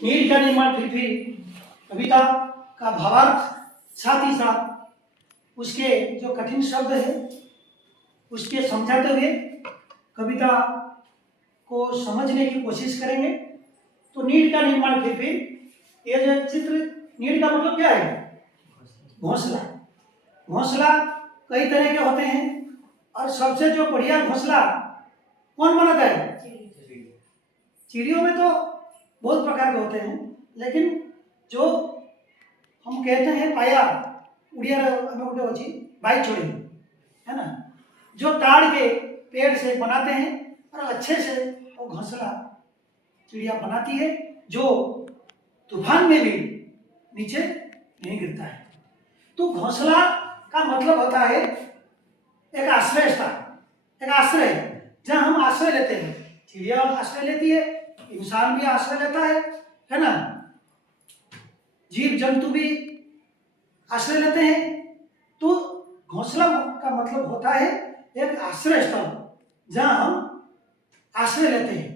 Need का निर्माण फिर कविता का भावार्थ, साथ ही साथ उसके जो कठिन शब्द है उसके समझाते हुए कविता को समझने की कोशिश करेंगे। तो नीड का निर्माण फिर ये जो चित्र, नीड का मतलब क्या है? घोंसला। घोंसला कई तरह के होते हैं और सबसे जो बढ़िया घोंसला कौन बनाता है? चिड़ियों में तो बहुत प्रकार के होते हैं, लेकिन जो हम कहते हैं पाया उड़िया हमें उड़े अच्छी बाई छोड़ी है ना, जो ताड़ के पेड़ से बनाते हैं और अच्छे से वो घोंसला चिड़िया बनाती है, जो तूफान में भी नीचे नहीं गिरता है। तो घोंसला का मतलब होता है एक आश्रय स्थान, एक आश्रय जहां हम आश्रय लेते हैं। चिड़िया आश्रय लेती है, इंसान भी आश्रय लेता है ना, जीव जंतु भी आश्रय लेते हैं। तो घोंसला का मतलब होता है एक आश्रय स्थल जहां हम आश्रय लेते हैं।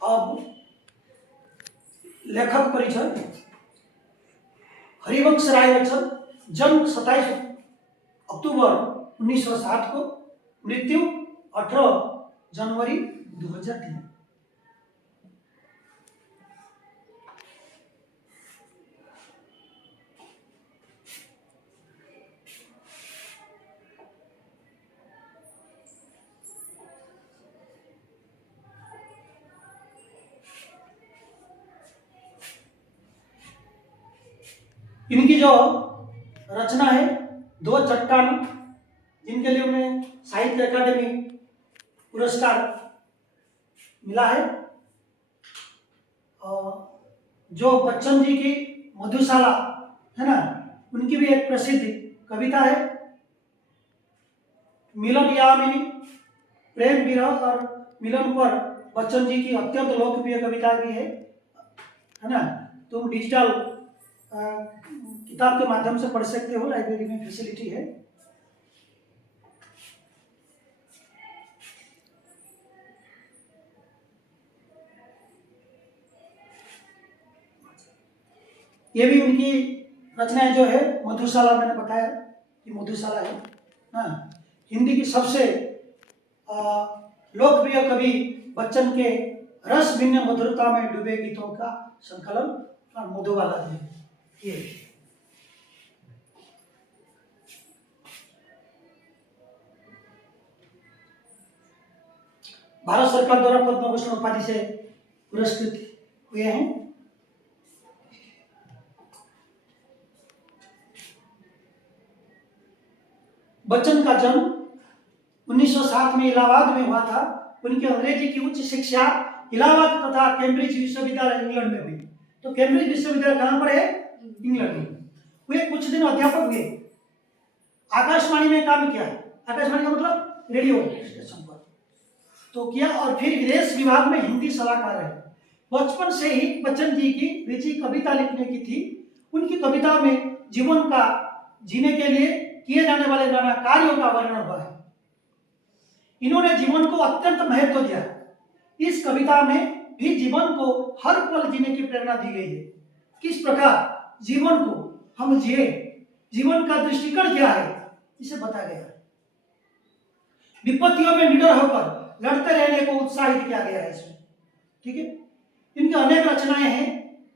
अब लेखक परिचय। हरिवंश राय बच्चन, जन्म 27 अक्टूबर 1960 को, मृत्यु 18 जनवरी 2003। इनकी जो रचना है दो चट्टान, जिनके लिए उन्हें साहित्य अकादमी पुरस्कार मिला है। और जो बच्चन जी की मधुशाला है ना, उनकी भी एक प्रसिद्ध कविता है मिलन यामिनी, प्रेम विरह और मिलन पर बच्चन जी की अत्यंत लोकप्रिय कविता भी है ना। तुम डिजिटल किताब के माध्यम से पढ़ सकते हो, लाइब्रेरी में फैसिलिटी है। ये भी उनकी रचनाएं जो है मधुशाला, मैंने बताया कि मधुशाला है ना। हिंदी की सबसे लोकप्रिय कवि बच्चन के रस भिन्न मधुरता में डूबे गीतों का संकलन और मधुबाला है ये। भारत सरकार द्वारा पद्म भूषण उपाधि से पुरस्कृत हुए हैं। बच्चन का जन्म 1907 में इलाहाबाद में हुआ था। उनकी अंग्रेजी की उच्च शिक्षा इलाहाबाद तथा कैम्ब्रिज विश्वविद्यालय इंग्लैंड में हुई। तो कैम्ब्रिज विश्वविद्यालय कहां पर है? इंग्लैंड में। वे कुछ दिन अध्यापक हुए, आकाशवाणी में काम किया। आकाशवाणी का मतलब रेडियो स्टेशन पर तो किया, और फिर विदेश विभाग में हिंदी सलाहकार रहे। बचपन से ही बच्चन जी की रुचि कविता लिखने की थी। उनकी कविता में जीवन का जीने के लिए किए जाने वाले नाना कार्यों का वर्णन हुआ है। इन्होंने जीवन को अत्यंत महत्व दिया। इस कविता में भी जीवन को हर पल जीने की प्रेरणा दी गई है। किस प्रकार जीवन को हम जिए, जीवन का दृष्टिकोण क्या है, इसे बताया गया है। विपत्तियों में निडर होकर लड़ते रहने को उत्साहित किया गया है इसमें। ठीक है। इनकी अनेक रचनाएं हैं,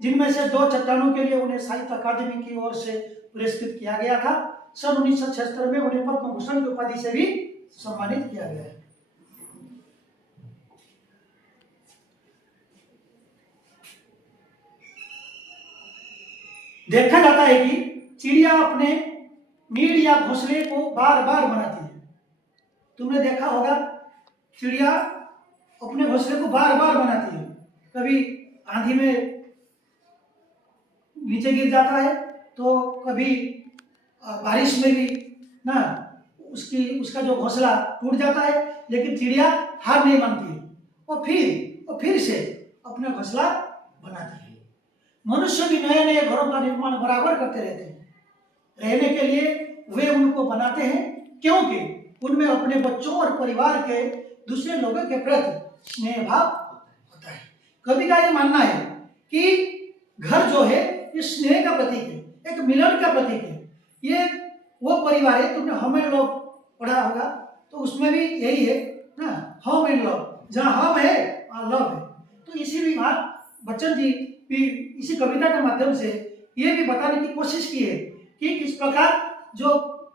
जिनमें से दो चट्टानों के लिए उन्हें साहित्य अकादमी की ओर से पुरस्कृत किया गया था। सन 1976 में उन्हें पद्म भूषण की उपाधि से भी सम्मानित किया गया है। देखा जाता है कि चिड़िया अपने नीड या घोंसले को बार बार बनाती है। तुमने देखा होगा चिड़िया अपने घोंसले को बार बार बनाती है। कभी आंधी में नीचे गिर जाता है, तो कभी बारिश में भी ना उसका जो घोंसला टूट जाता है, लेकिन चिड़िया हार नहीं मानती है और फिर से अपना घोंसला बनाती है। मनुष्य भी नए नए घरों का निर्माण बराबर करते रहते हैं। रहने के लिए वे उनको बनाते हैं, क्योंकि उनमें अपने बच्चों और परिवार के दूसरे लोगों के प्रति स्नेह भाव होता है। कवि का ये मानना है कि घर जो है ये स्नेह का प्रतीक है, एक मिलन का प्रतीक है। ये वो परिवार है, तुमने होम एंड लव पढ़ा होगा, तो उसमें भी यही है ना, होम एंड लव, जहाँ हम है वहाँ लव है। तो इसीलिए बच्चन जी भी इसी कविता के माध्यम से ये भी बताने की कोशिश की है कि किस प्रकार जो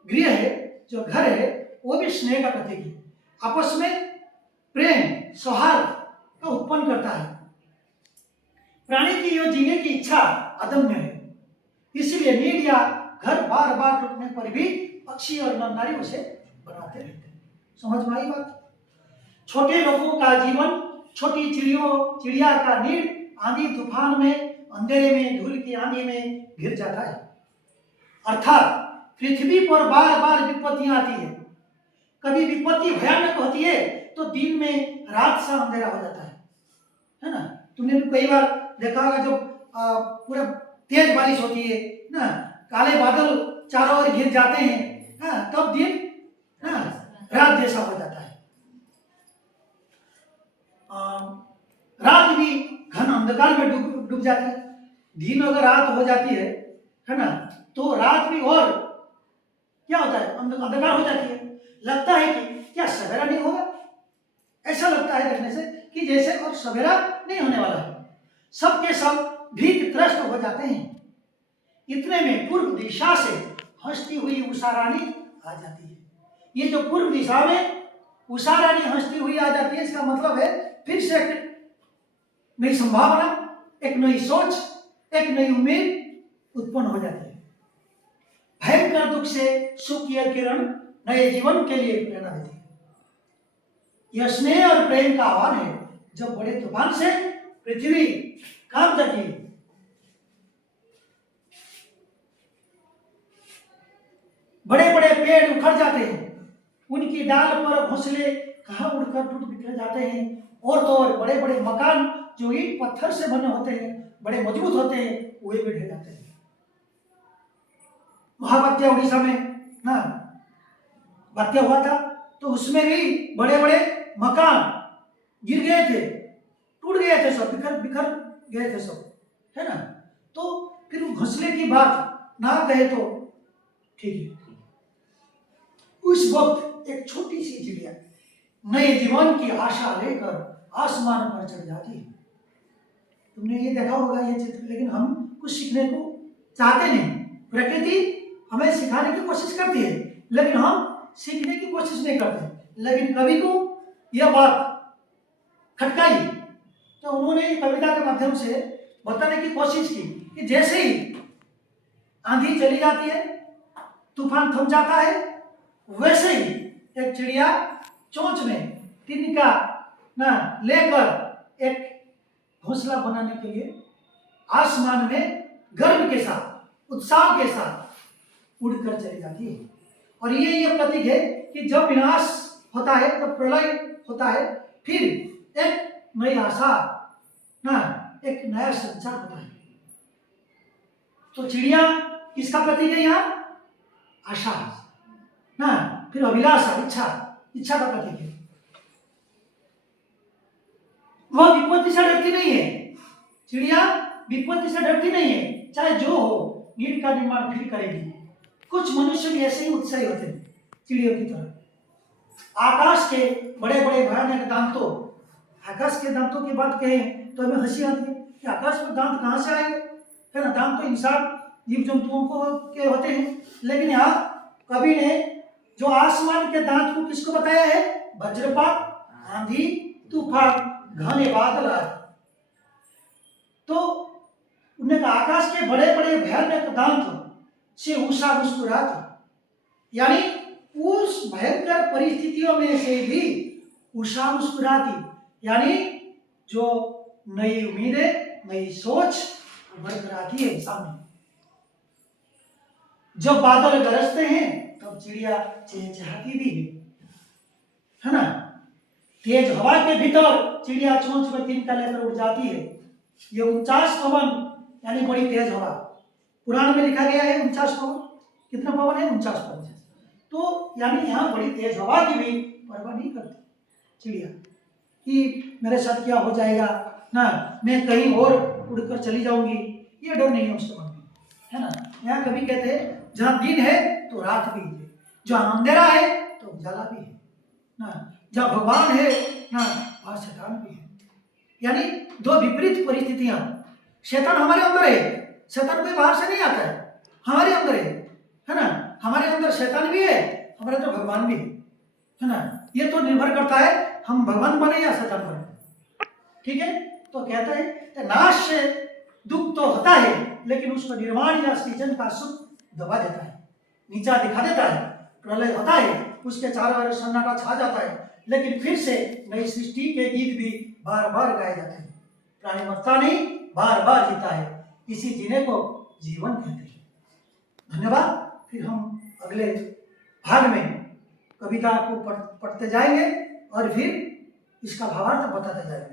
गृह है, जो घर है, वो भी स्नेह का प्रतीक है, आपस में प्रेम सौहार्द का उत्पन्न करता है। प्राणी की जो जीने की इच्छा अदम्य है, इसलिए नीड या घर बार बार टूटने पर भी पक्षी और नर नारी उसे बनाते रहते हैं। समझ में आई बात? छोटे लोगों का जीवन छोटी चिड़िया का नीड आंधी तूफान में, अंधेरे में, धूल की आंधी में गिर जाता है। अर्थात पृथ्वी पर बार बार विपत्तियां आती है। कभी विपत्ति भयानक होती है तो दिन में रात सा अंधेरा हो जाता है ना। तुमने भी कई बार देखा होगा, जब पूरा तेज बारिश होती है ना, काले बादल चारों ओर घिर जाते हैं ना, तब दिन ना रात जैसा हो जाता है। रात भी घन अंधकार में डूब जाती है। दिन अगर रात हो जाती है ना, तो रात भी और क्या होता है, अंधकार हो जाती है। लगता है कि क्या सवेरा नहीं होगा, ऐसा लगता है देखने से कि जैसे और सवेरा नहीं होने वाला है। सबके सब भीत त्रस्त हो जाते हैं। इतने में पूर्व दिशा से हंसती हुई उषा रानी आ जाती है। ये जो पूर्व दिशा में उषा रानी हंसती हुई आ जाती है, इसका मतलब है फिर से एक नई संभावना, एक नई सोच, एक नई उम्मीद उत्पन्न हो जाती है। भयंकर दुख से सुख की किरण नए जीवन के लिए प्रेरणा देती है। यह स्नेह और प्रेम का आह्वान है। जब बड़े तूफान से पृथ्वी कांप जाती है, बड़े बड़े पेड़ उखड़ जाते हैं, उनकी डाल पर घोंसले कहाँ उड़कर टूट बिखर जाते हैं, और तो और बड़े बड़े मकान जो ईंट पत्थर से बने होते हैं, बड़े मजबूत होते हैं, वे भी ढह जाते हैं। महाबात्या उड़ीसा में ना बात्या हुआ था, तो उसमें भी बड़े बड़े मकान गिर गए थे, टूट गए थे, सब बिखर बिखर गए थे सब, है ना। तो फिर घोंसले की बात ना कहे तो ठीक है। उस वक्त एक छोटी सी चिड़िया नए जीवन की आशा लेकर आसमान पर चढ़ जाती है। तुमने ये देखा होगा ये चित्र, लेकिन हम कुछ सीखने को चाहते नहीं। प्रकृति हमें सिखाने की कोशिश करती है, लेकिन हम सीखने की कोशिश नहीं करते। लेकिन कवि को यह बात खटकाई, तो उन्होंने कविता के माध्यम से बताने की कोशिश की कि जैसे ही आंधी चली जाती है, तूफान थम जाता है, वैसे ही एक चिड़िया चोंच में तिनका ना लेकर एक घोंसला बनाने के लिए आसमान में गर्व के साथ, उत्साह के साथ उड़कर चली जाती है। और ये प्रतीक है कि जब विनाश होता है, जब प्रलय होता है, फिर एक नई आशा ना, एक नया संचार होता है। तो चिड़िया किसका प्रतीक है यहाँ? आशा ना, फिर अभिलाषा, इच्छा का प्रतीक है। वह विपत्ति से डरती नहीं है, चिड़िया विपत्ति से डरती नहीं है, चाहे जो हो, नीड का निर्माण फिर करेगी। कुछ मनुष्य भी ऐसे ही उत्साही होते हैं चिड़ियों की तरह। आकाश के बड़े बड़े भयानक दांतों, आकाश के दांतों की बात कहें तो हमें हंसी आती है कि आकाश में दांत कहाँ से आएंगे, है ना। दांत तो इंसान जीव जंतुओं को के होते हैं, लेकिन यहाँ कवि ने जो आसमान के दांत को किसको बताया है? वज्रपात, आंधी, तूफान, घने बादल आए। तो उन्हें कहा आकाश के बड़े बड़े भयानक दांत से उषा मुस्कुराती, यानी उस भयंकर परिस्थितियों में से भी उषा मुस्कुराती, यानी जो नई उम्मीदें, नई सोच उभर कर आती है सामने। जब बादल गरजते हैं तब चिड़िया चहचहाती भी है ना। तेज हवा के भीतर चिड़िया चोंच में तिनका लेकर उड़ जाती है। ये 49 पवन यानी बड़ी तेज हवा। पुराण में लिखा गया है 49 पवन। कितना पवन है? 49 पवन। तो यानी यहाँ बड़ी तेज हवा की भी परवाह नहीं करती चिड़िया कि मेरे साथ क्या हो जाएगा ना, मैं कहीं और उड़कर चली जाऊंगी, ये डर नहीं है उसके मन में, है ना। यहाँ कभी कहते हैं जहाँ दिन है तो रात भी है, जहाँ अंधेरा है तो उजाला भी है ना, जहाँ भगवान है ना वहाँ शैतान भी है। यानी दो विपरीत परिस्थितियां। शैतान हमारे अंदर है, शैतान कोई बाहर से नहीं आता है, हमारे अंदर है ना। हमारे अंदर शैतान भी है, हमारे अंदर भगवान भी है ना। ये तो निर्भर करता है हम भगवान बने या शैतान बने। ठीक है, तो कहता है कि नाश से दुख तो होता है, लेकिन उसको निर्माण या सृजन का सुख दबा देता है, नीचा दिखा देता है। प्रलय होता है, उसके चारों ओर सन्नाटा छा जाता है, लेकिन फिर से नई सृष्टि के गीत भी बार बार गाए जाते हैं। प्राणी मरता नहीं, बार बार जीता है, इसी जीने को जीवन कहते हैं। धन्यवाद। फिर हम अगले भाग में कविता को पढ़ते जाएंगे और फिर इसका भावार्थ बताते जाएंगे।